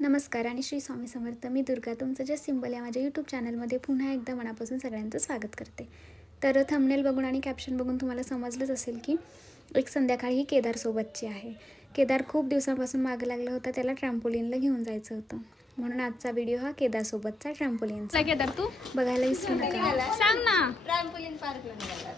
नमस्कार आणि श्री स्वामी समर्थ. मी दुर्गा, तुमचं जस्ट सिम्पल या माझ्या यूट्यूब चॅनलमध्ये पुन्हा एकदा मनापासून सगळ्यांचं स्वागत करते. तर थंबनेल बघून आणि कॅप्शन बघून तुम्हाला समजलंच असेल की एक संध्याकाळी ही केदारसोबतची आहे. केदार खूप दिवसांपासून मागं लागलं होतं, त्याला ट्रॅम्पोलिनला घेऊन जायचं होतं, म्हणून आजचा व्हिडिओ हा केदारसोबतचा ट्रॅम्पोलिनचा. केदार तू बघायला विसरू नका. सांग ना. ट्रॅम्पोलिन पार्कला निघाला.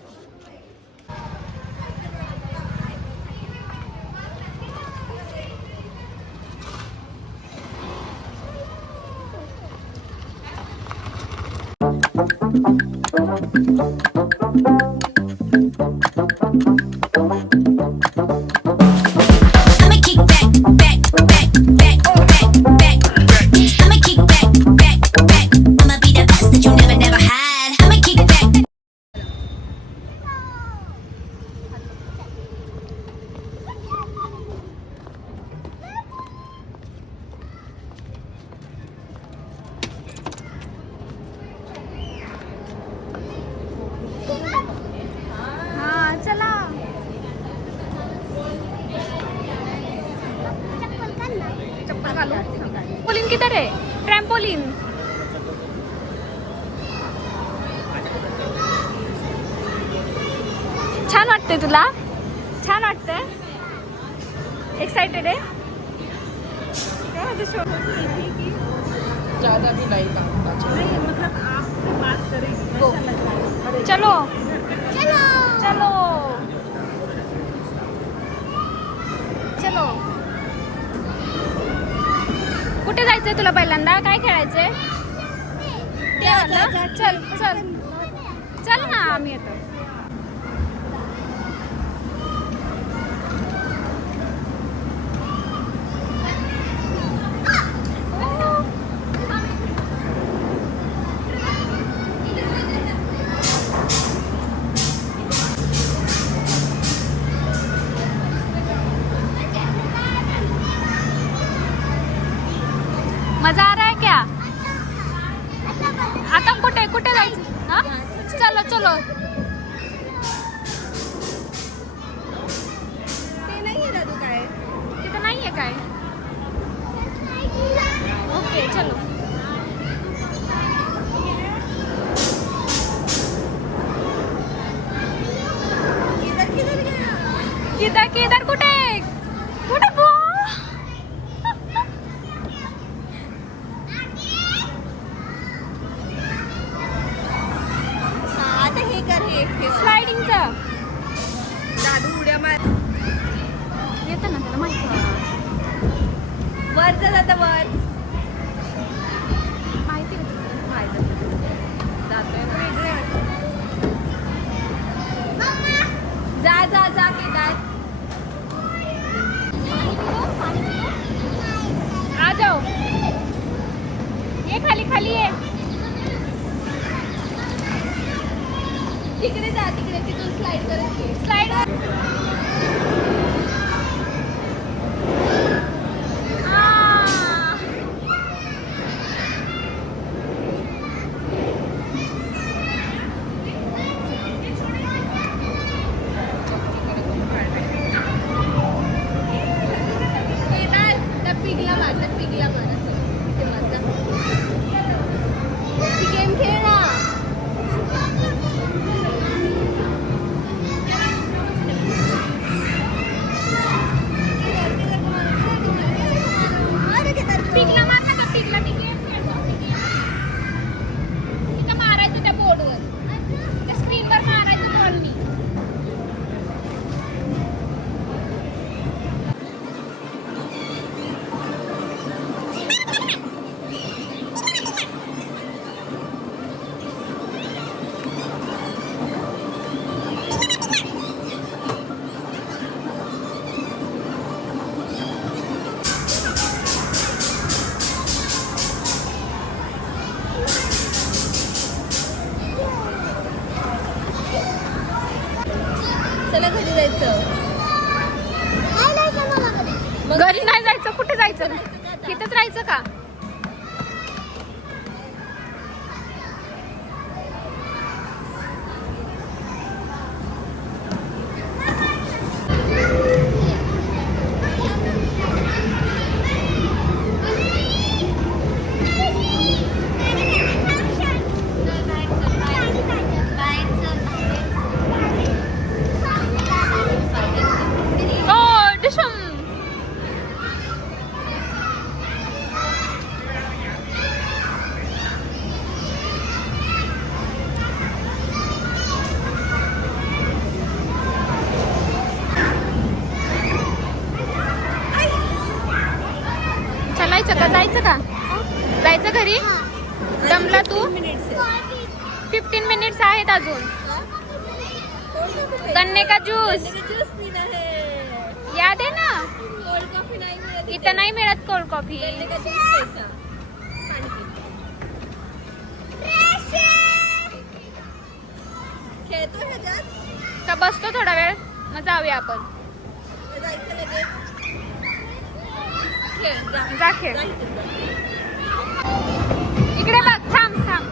ट्रॅम्पोलिन किधर है? ट्रॅम्पोलिन छान वाटते तुला? छान वाटते? एक्साइटेड आहे? ज़्यादा भी नहीं काम मतलब आपसे बात करेंगे. चलो चलो चलो चलो. कुठे जायचंय तुला पहिल्यांदा? काय खेळायचंय? चल चल चल ना, आम्ही येतो. मजा आ रहा है क्या? आता कुठे कुठे जायचं? हा, चलो चलो. ते नाही आहे दादू काय? तिथं नाहीये काय? ओके चलो. किधर किधर कुठे कुठे बो? आता हे कर, हे ठेव. स्लायडिंगचं दादू उड्या मार. येतं ना, त्याला माहिती वर जाता वर. माहिती जातोय ना वेगळे. जा जा जा केदार. आ जाओ. ये खाली खाली ये. तिकडे जा, तिकडे तिथून स्लाइड करत घे. स्लाइड. केदार त्या पिगला मार, त्या पिगला मार. असं ते मार जा. ती गेम खेळ ना. पिगला मार ना, का पिगला टिके. तिथं मारायचं त्या बोर्डवर, त्या स्क्रीनवर मारायचं बॉलनी. चला घरी जायचं. घरी नाही जायचं, कुठे जायचं? तिथंच राहायचं का? जायचं का जायचं घरी दमला तू 15 मिनिट्स आहेत अजून गन्ने का ज्यूस याद आहे ना इथं नाही मिळत कोल्ड कॉफी तर बसतो थोडा वेळ मग जाऊया आपण जा खेळ इकडे बघ थांब थांब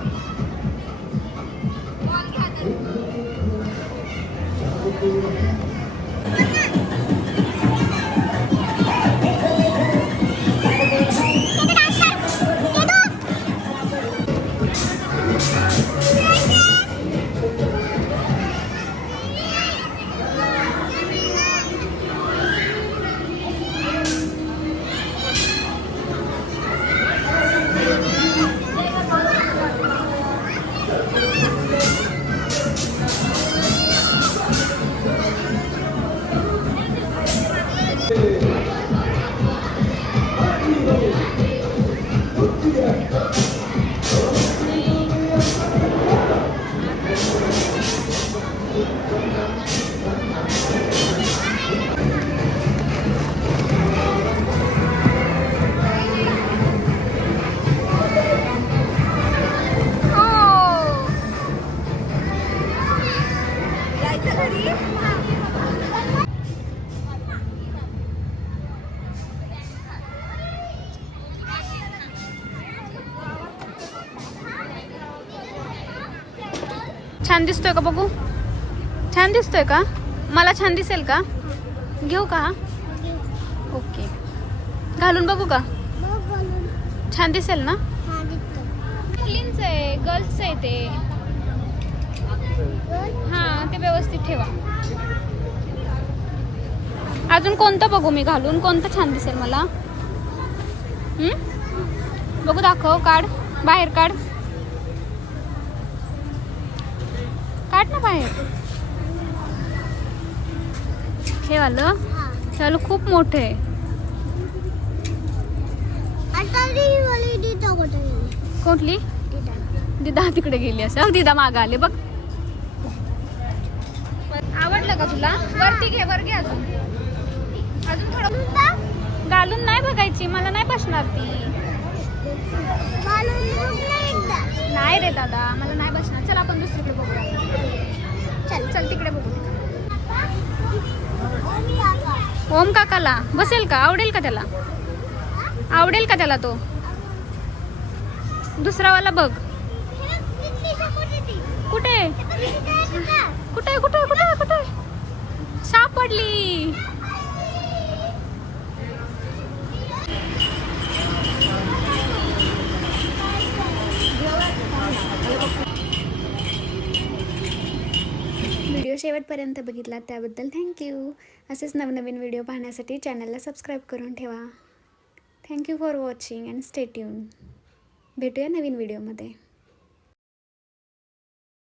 छान दिसतोय का बघू छान दिसतोय का मला छान दिसेल का घेऊ का ओके घालून बघू का छान दिसेल ना मुलींच आहे गर्ल्सच आहे ते हा ते व्यवस्थित ठेवा अजून कोणतं बघू मी घालून कोणतं छान दिसेल मला बघू दाखव काढ बाहेर काढ ना बाहेर हे वालं खूप मोठे आहे कुठली दिदा तिकडे गेली असं दिदा मागं आले बघ आवडलं का तुला वरती घे वर घे अजून थोडं घालून नाही बघायची मला नाही बसणार ती नाही रे दादा मला नाही बसणार चल आपण दुसरीकडे बघूया चल तिकडे बघू ओम काकाला बसेल का आवडेल का त्याला तो दुसरावाला बघ कुठे कुठे कुठे कुठे कुठे सापडली व्हिडिओ शेवटपर्यंत बघितलात त्याबद्दल थँक्यू असेच नवनवीन व्हिडिओ पाहण्यासाठी चॅनलला सबस्क्राईब करून ठेवा thank you for watching and stay tune भेटूया नवीन व्हिडिओमध्ये